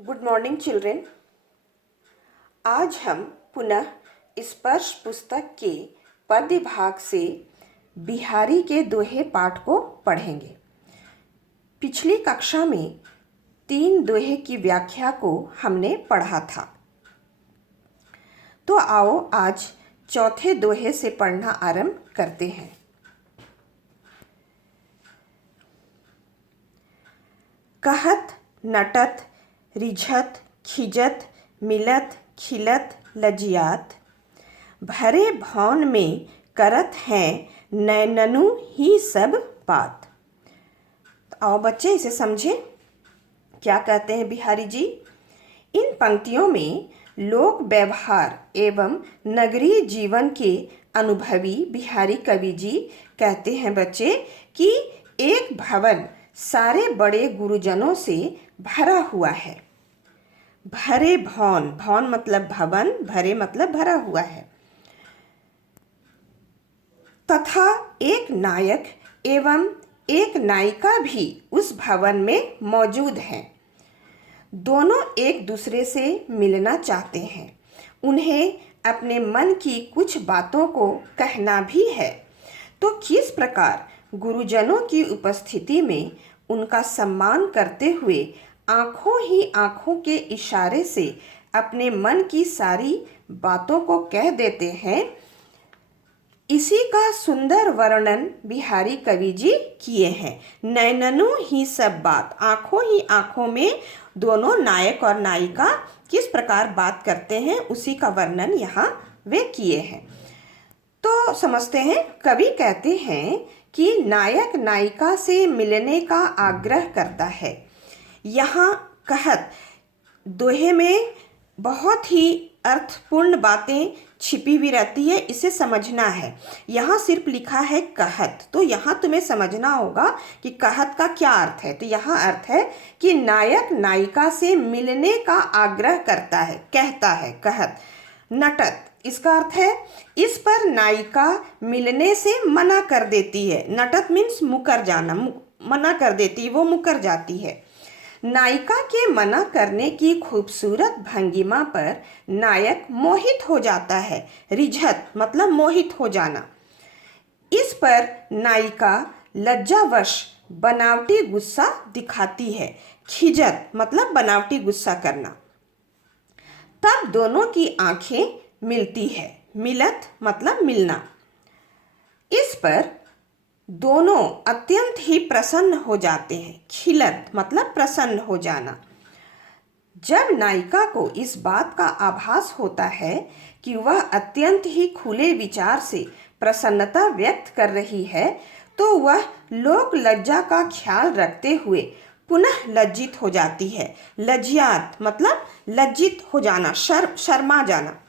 Good morning children. आज हम पुनः स्पर्श पुस्तक के पद्य भाग से बिहारी के दोहे पाठ को पढ़ेंगे। पिछली कक्षा में 3 दोहे की व्याख्या को हमने पढ़ा था, तो आओ आज चौथे दोहे से पढ़ना आरंभ करते हैं। कहत नटत रिझत खिजत मिलत खिलत लजियात, भरे भौन में करत हैं नैननु ही सब बात। तो आओ बच्चे इसे समझें, क्या कहते हैं बिहारी जी। इन पंक्तियों में लोक व्यवहार एवं नगरीय जीवन के अनुभवी बिहारी कवि जी कहते हैं बच्चे कि एक भवन सारे बड़े गुरुजनों से भरा हुआ है। भरे भवन, भवन मतलब भवन, भरे मतलब भरा हुआ है, तथा एक नायक एवं एक नायिका भी उस भवन में मौजूद हैं। दोनों एक दूसरे से मिलना चाहते हैं, उन्हें अपने मन की कुछ बातों को कहना भी है। तो किस प्रकार गुरुजनों की उपस्थिति में उनका सम्मान करते हुए आँखों ही आँखों के इशारे से अपने मन की सारी बातों को कह देते हैं, इसी का सुंदर वर्णन बिहारी कवि जी किए हैं। नैननु ही सब बात, आँखों ही आँखों में दोनों नायक और नायिका किस प्रकार बात करते हैं उसी का वर्णन यहाँ वे किए हैं। तो समझते हैं, कवि कहते हैं कि नायक नायिका से मिलने का आग्रह करता है। यहाँ कहत दोहे में बहुत ही अर्थपूर्ण बातें छिपी हुई रहती है, इसे समझना है। यहाँ सिर्फ लिखा है कहत, तो यहाँ तुम्हें समझना होगा कि कहत का क्या अर्थ है। तो यहाँ अर्थ है कि नायक नायिका से मिलने का आग्रह करता है, कहता है। कहत नटत, इसका अर्थ है इस पर नायिका मिलने से मना कर देती है। नटत मीन्स मुकर जाना, मना कर देती है, वो मुकर जाती है। नायिका के मना करने की खूबसूरत भंगिमा पर नायक मोहित हो जाता है। रिझत मतलब मोहित हो जाना। इस पर नायिका लज्जावश बनावटी गुस्सा दिखाती है। खिजत मतलब बनावटी गुस्सा करना। तब दोनों की आंखें मिलती है। मिलत मतलब मिलना। इस पर दोनों अत्यंत ही प्रसन्न हो जाते हैं। खिलत मतलब प्रसन्न हो जाना। जब नायिका को इस बात का आभास होता है कि वह अत्यंत ही खुले विचार से प्रसन्नता व्यक्त कर रही है, तो वह लोक लज्जा का ख्याल रखते हुए पुनः लज्जित हो जाती है। लज्जियात मतलब लज्जित हो जाना, शर्मा जाना।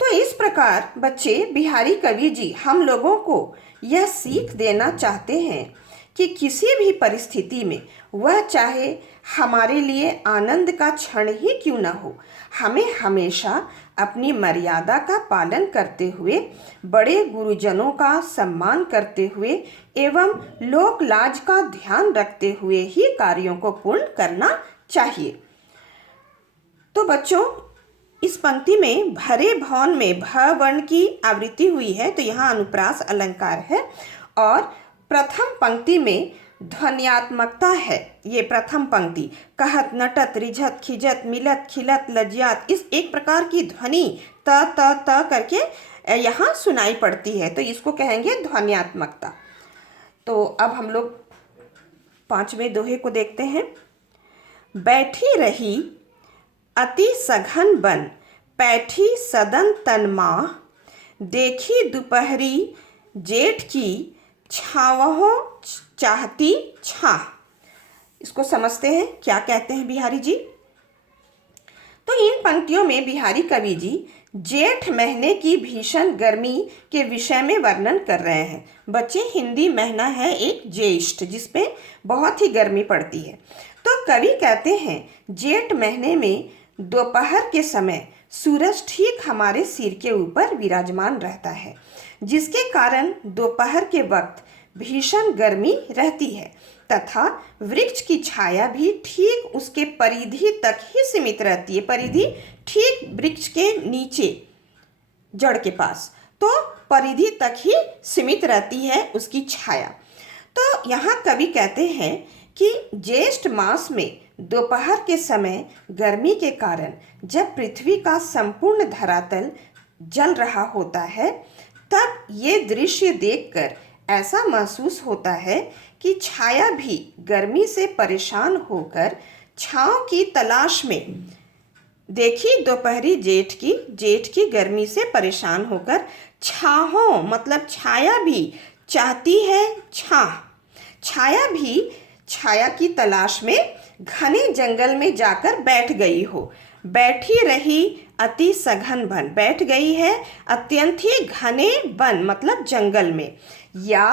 तो इस प्रकार बच्चे बिहारी कवि जी हम लोगों को यह सीख देना चाहते हैं कि किसी भी परिस्थिति में, वह चाहे हमारे लिए आनंद का क्षण ही क्यों न हो, हमें हमेशा अपनी मर्यादा का पालन करते हुए, बड़े गुरुजनों का सम्मान करते हुए एवं लोक लाज का ध्यान रखते हुए ही कार्यों को पूर्ण करना चाहिए। तो बच्चों, इस पंक्ति में भरे भवन में भ वर्ण की आवृत्ति हुई है, तो यहाँ अनुप्रास अलंकार है। और प्रथम पंक्ति में ध्वन्यात्मकता है। ये प्रथम पंक्ति कहत नटत रिझत खिजत मिलत खिलत लज्जात, इस एक प्रकार की ध्वनि त त त करके यहाँ सुनाई पड़ती है, तो इसको कहेंगे ध्वन्यात्मकता। तो अब हम लोग 5वें दोहे को देखते हैं। बैठी रही अति सघन बन पैठी सदन तन माह, देखी दोपहरी जेठ की छावहों चाहती छाह। इसको समझते हैं, क्या कहते हैं बिहारी जी। तो इन पंक्तियों में बिहारी कवि जी जेठ महीने की भीषण गर्मी के विषय में वर्णन कर रहे हैं। बच्चे, हिंदी महीना है एक ज्येष्ठ, जिसपे बहुत ही गर्मी पड़ती है। तो कवि कहते हैं जेठ महीने में दोपहर के समय सूरज ठीक हमारे सिर के ऊपर विराजमान रहता है, जिसके कारण दोपहर के वक्त भीषण गर्मी रहती है। तथा वृक्ष की छाया भी ठीक उसके परिधि तक ही सीमित रहती है। परिधि ठीक वृक्ष के नीचे, जड़ के पास, तो परिधि तक ही सीमित रहती है उसकी छाया। तो यहाँ कवि कहते हैं कि ज्येष्ठ मास में दोपहर के समय गर्मी के कारण जब पृथ्वी का संपूर्ण धरातल जल रहा होता है, तब ये दृश्य देखकर ऐसा महसूस होता है कि छाया भी गर्मी से परेशान होकर छांव की तलाश में, देखिए दोपहरी जेठ की गर्मी से परेशान होकर छाहों मतलब छाया भी चाहती है। छाया भी छाया की तलाश में घने जंगल में जाकर बैठ गई हो। बैठी रही अति सघन वन, बैठ गई है अत्यंत ही घने वन मतलब जंगल में, या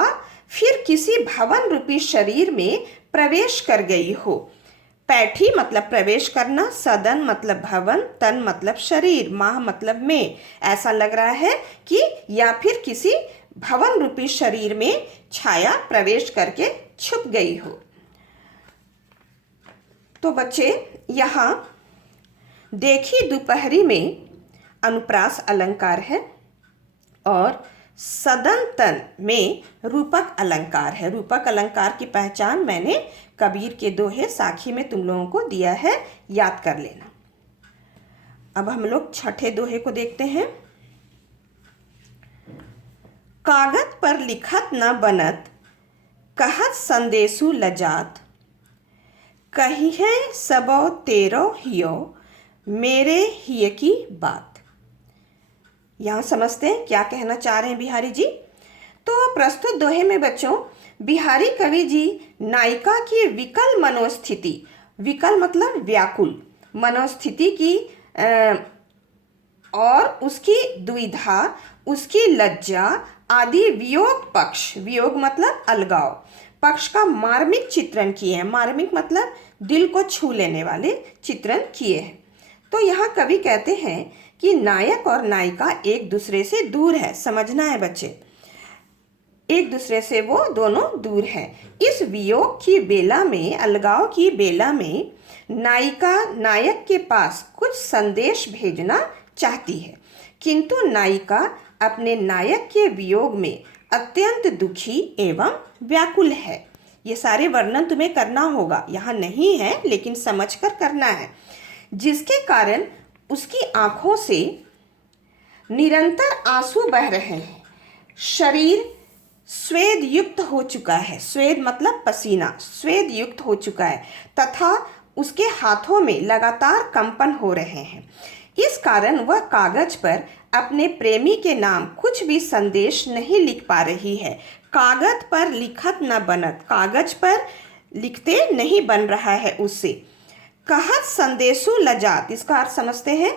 फिर किसी भवन रूपी शरीर में प्रवेश कर गई हो। पैठी मतलब प्रवेश करना, सदन मतलब भवन, तन मतलब शरीर, माह मतलब में। ऐसा लग रहा है कि या फिर किसी भवन रूपी शरीर में छाया प्रवेश करके छुप गई हो। तो बच्चे यहाँ देखी दोपहरी में अनुप्रास अलंकार है और सदन तन में रूपक अलंकार है। रूपक अलंकार की पहचान मैंने कबीर के दोहे साखी में तुम लोगों को दिया है, याद कर लेना। अब हम लोग छठे दोहे को देखते हैं। कागज पर लिखत न बनत, कहत संदेशु लजात, कहिए सबो तेरो हियो, मेरे हिय की बात। यहाँ समझते हैं क्या कहना चाह रहे हैं बिहारी जी। तो प्रस्तुत दोहे में बच्चों बिहारी कवि जी नायिका की विकल मनोस्थिति, विकल मतलब व्याकुल मनोस्थिति की और उसकी दुविधा, उसकी लज्जा आदि वियोग पक्ष, वियोग मतलब अलगाव पक्ष का मार्मिक चित्रण किए हैं। मार्मिक मतलब दिल को छू लेने वाले चित्रण किए हैं। तो यहाँ कवि कहते हैं कि नायक और नायिका एक दूसरे से दूर है। समझना है बच्चे, एक दूसरे से वो दोनों दूर हैं। इस वियोग की बेला में, अलगाव की बेला में नायिका नायक के पास कुछ संदेश भेजना चाहती है, किंतु नायिका अपने नायक के वियोग में अत्यंत दुखी एवं व्याकुल है। ये सारे वर्णन तुम्हें करना होगा, यहाँ नहीं है लेकिन समझकर करना है। जिसके कारण उसकी आंखों से निरंतर आंसू बह रहे हैं, शरीर स्वेद युक्त हो चुका है। स्वेद मतलब पसीना, स्वेद युक्त हो चुका है तथा उसके हाथों में लगातार कंपन हो रहे हैं। इस कारण वह कागज पर अपने प्रेमी के नाम कुछ भी संदेश नहीं लिख पा रही है। कागज पर लिखत न बनत, कागज पर लिखते नहीं बन रहा है उससे। कहत संदेशु लजात, इसका अर्थ समझते हैं।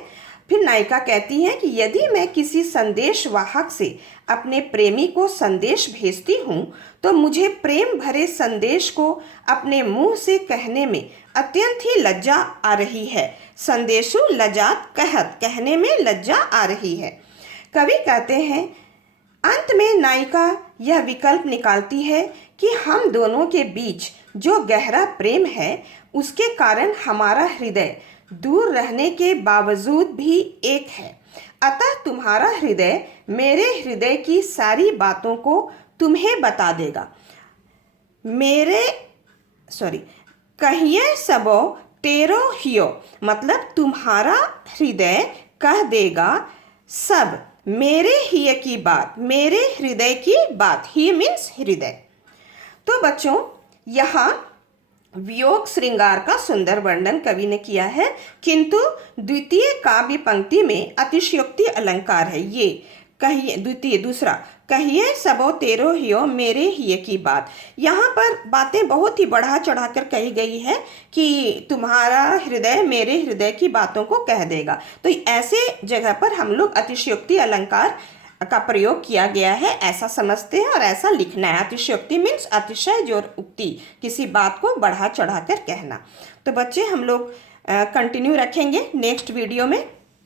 फिर नायिका कहती है कि यदि मैं किसी संदेश वाहक से अपने प्रेमी को संदेश भेजती हूँ तो मुझे प्रेम भरे संदेश को अपने मुंह से कहने में अत्यंत ही लज्जा आ रही है। संदेशु लजात कहत, कहने में लज्जा आ रही है। कवि कहते हैं अंत में नायिका यह विकल्प निकालती है कि हम दोनों के बीच जो गहरा प्रेम है उसके कारण हमारा हृदय दूर रहने के बावजूद भी एक है। अतः तुम्हारा हृदय मेरे हृदय की सारी बातों को तुम्हें बता देगा। कहिए सबो तेरो हियो, मतलब तुम्हारा हृदय कह देगा सब मेरे हिय की बात, मेरे हृदय की बात। ही मीन्स हृदय। तो बच्चों यहाँ वियोग श्रृंगार का सुंदर वर्णन कवि ने किया है, किंतु द्वितीय काव्य पंक्ति में अतिशयोक्ति अलंकार है। ये कहिए, दूसरा कहिए सबो तेरो हियो, मेरे हिय की बात। यहाँ पर बातें बहुत ही बढ़ा चढ़ाकर कही गई है कि तुम्हारा हृदय मेरे हृदय की बातों को कह देगा। तो ऐसे जगह पर हम लोग अतिशयोक्ति अलंकार का प्रयोग किया गया है, ऐसा समझते हैं और ऐसा लिखना है। अतिशयोक्ति मीन्स अतिशय जोर उक्ति, किसी बात को बढ़ा चढ़ाकर कहना। तो बच्चे हम लोग कंटिन्यू रखेंगे नेक्स्ट वीडियो में।